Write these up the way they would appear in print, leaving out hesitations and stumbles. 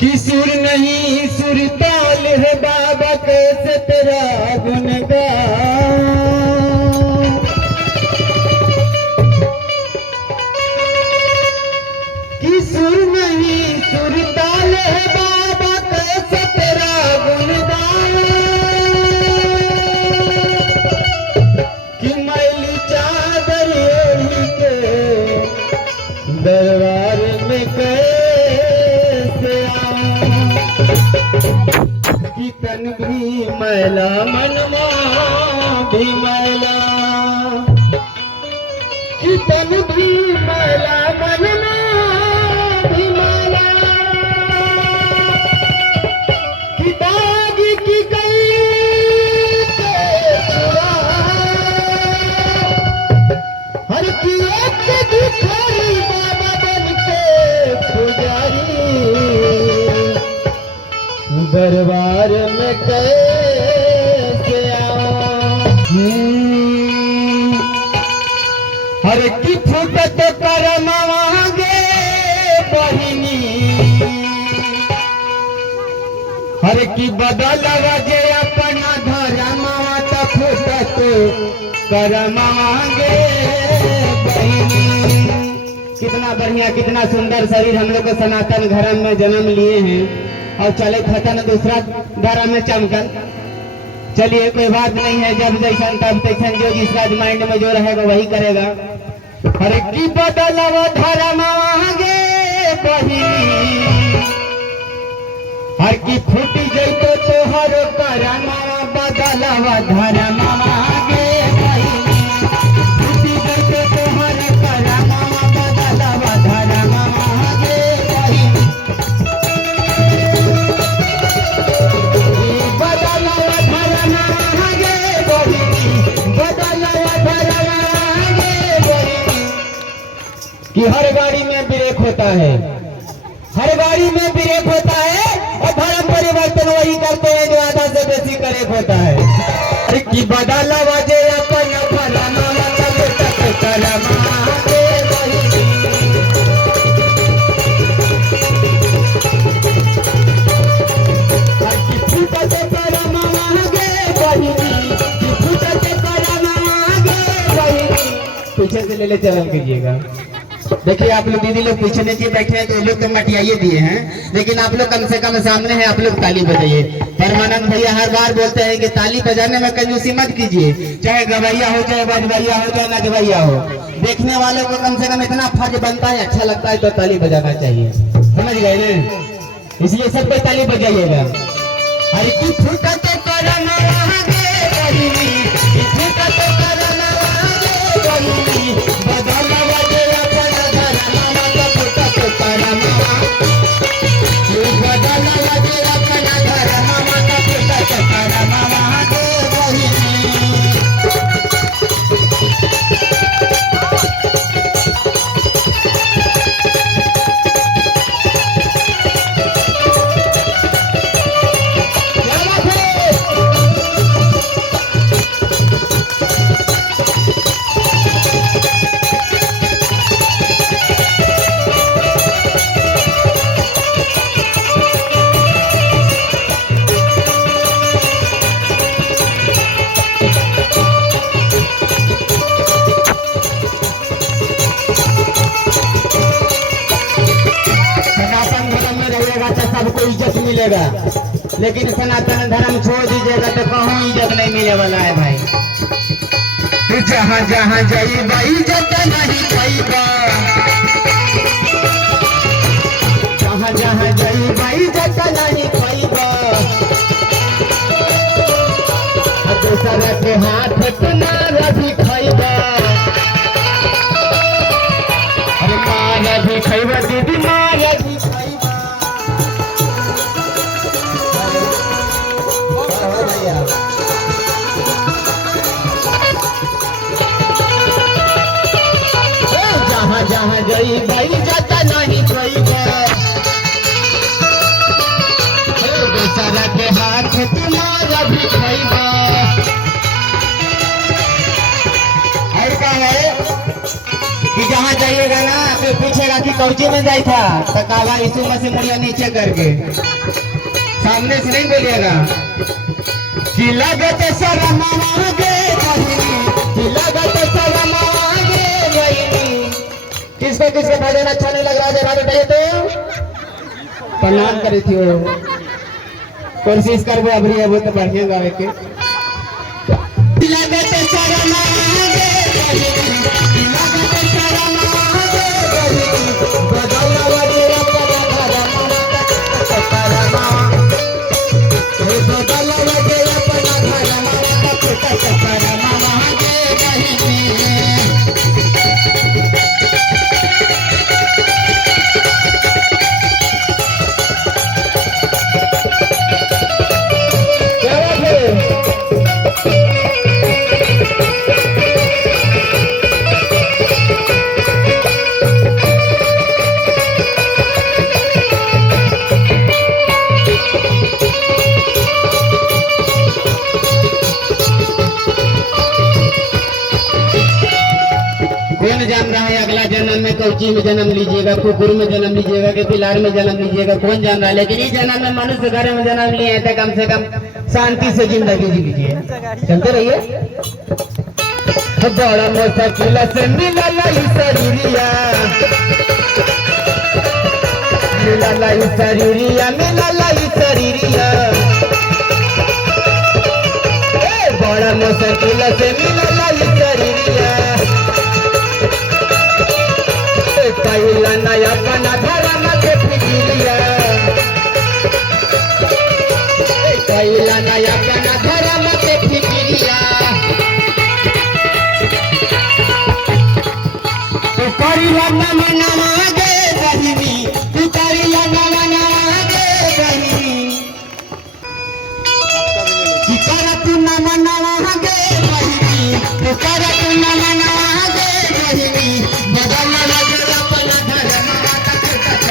कि सुर नहीं सुरताल है बाबा कैसे तेरा गुनगान। कि सुर नहीं सुरताल है बाबा कैसे तेरा गुनगान। कि मैली चादर ओढ़ी के दरबार में कैसे आऊं। कि तन भी मैला मनमा भी मैला। कि तन भी मैला मनमा भी मैला। कि दाग की गई हर की एक दिखाई बाबा बन के पुजारी दरबार में कैसे आऊं। हर की फुटत करम मांगे बहिनी। हर की बदल जे अपना धर्म फुटत करम मांगे बहिनी। कितना बढ़िया कितना सुंदर शरीर हम लोग को सनातन धर्म में जन्म लिए हैं और चले खतन दूसरा धर्म में चमकन। चलिए कोई बात नहीं है, जब जैसन तब तैसन, जो जिसका माइंड में जो रहेगा वही करेगा। हर की बदल धर्म मांगे बहिनी। हर की फूटी जैतो तो हर करम बदल धर्म मांगे बहिनी। फूटी जैतो तो हर करम बदल धर्म मांगे बहिनी। कि हर गाड़ी में ब्रेक होता है, हर गाड़ी में ब्रेक होता है और धर्म परिवर्तन वही करते हैं जो आधा से बेसी करेक होता है। कि बदल वजे अपन पीछे से ले ले चलन कीजिएगा। देखिए आप लोग दीदी लोग पीछे नीचे बैठे हैं तो लोग तो मटियाइए दिए हैं, लेकिन आप लोग कम से कम सामने हैं, आप लोग ताली बजाइए। परमानंद भैया हर बार बोलते हैं कि ताली बजाने में कंजूसी मत कीजिए, चाहे गवैया हो चाहे बजवैया हो चाहे नचवैया हो। देखने वालों को कम से कम इतना फर्ज बनता है, अच्छा लगता है तो ताली बजाना चाहिए, समझ गए ना? इसलिए सब कोई ताली बजाइएगा। हर की फुटत करम आगे बहिनी, फुटत करम आगे बहिनी। बदल वजे अपन धर्म फुटत करम, बदल वजे अपन धर्म फुटत करम आगे बहिनी। सबको इज्जत मिलेगा, लेकिन सनातन धर्म छोड़ दीजिएगा तो कहूँ इज्जत नहीं मिले वाला है भाई। जहाँ जहाँ जाइबा इज्जत नहीं पाइबा, जहाँ जहाँ जाइबा इज्जत नहीं पाइबा। दूसरा के हाथ तुम्हारा भी खाइबा, अरे मारा भी खाइबा दीदी मारा भी खाइबा। जहाँ जहाँ जाइबा इज्जत नहीं पाइबा, दूसरा के हाथ तुम्हारा भी खाइबा। कौची में जाई था तकावा यीशु मसीह मुड़िया नीचे करके सामने से नहीं बोलिएगा कि लगत शर्म आगे बहिनी कि लगत शर्म आगे बहिनी। किसको किसको भजन अच्छा नहीं लग रहा है भाई बताइए तो प्रणाम करे थी वो कोशिश करबो अबरी अब तो बढ़िया गावे के लगत शर्म आगे बहिनी लगत शर्म आगे बहिनी बदौला वाली अपना घर मां हे बदौला वाली अपना घर मां का कर मां आगे बहिनी। कौन जान रहा है अगला जन्म में कौची में जन्म लीजिएगा कुकुर में जन्म लीजिएगा कि पिलार में जन्म लीजिएगा कौन जान रहा है लेकिन इस जन्म में मनुष्य घर में जन्म लिए हैं तो कम से कम शांति से जिंदगी जी लीजिए चलते रहिए। बड़ा मुश्किल से मिला शरीरिया मिला शरीरिया मिला शरीरिया बड़ा मुश्किल से मिला शरीरिया कैला नया बना धर्म के फिरिया कैला नया बना धर्म के फिरिया तू करिला नम नमागे बहिनी तू करिला नम नमागे बहिनी तू कर तू नम नमागे बहिनी तू कर तू नम नमागे बहिनी बदलना लगे अपना धर्म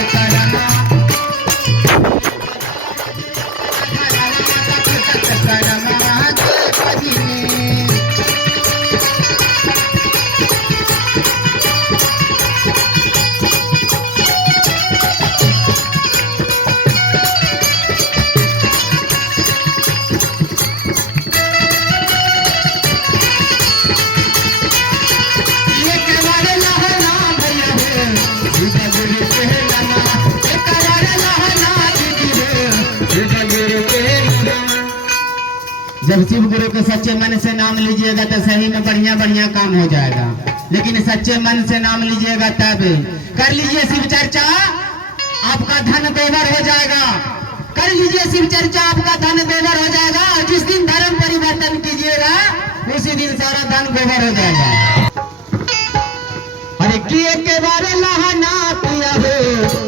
जब शिव गुरु के सच्चे मन से नाम लीजिएगा तो सही में बढ़िया बढ़िया काम हो जाएगा लेकिन सच्चे मन से नाम लीजिएगा तब कर लीजिए शिव चर्चा आपका धन बेवर हो जाएगा कर लीजिए शिव चर्चा आपका धन बेवर हो जाएगा और जिस दिन धर्म परिवर्तन कीजिएगा उसी दिन सारा धन बेवर हो जाएगा। अरे किए के बारे लहाना पिया हो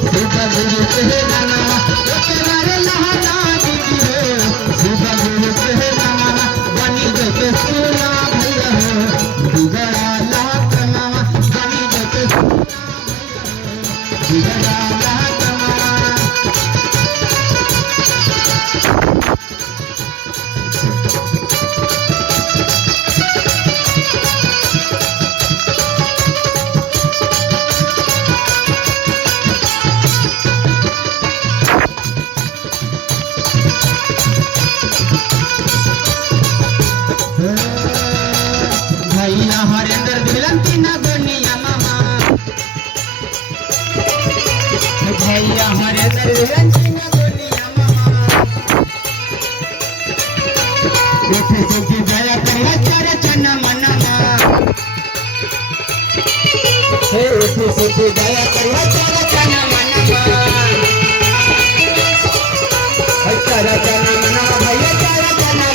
शिव गुरु के नाम के बारे लहाना दीदी हो शिव गुरु के नाम बनी जो सुना भैया हो बिगड़ा लाख मामा बनी जो बिगड़ा लाख मामा। भैया हरेंद्र दिलंती ना गोनिया मामा भैया हरेंद्र दिलंती ना गोनिया मामा उठे सुखी जया करिया चारे चन्ना मनमा हे उठे सुखी जया करिया चारे चन्ना मनमा चारा चन्ना मनमा भैया चारा चन्ना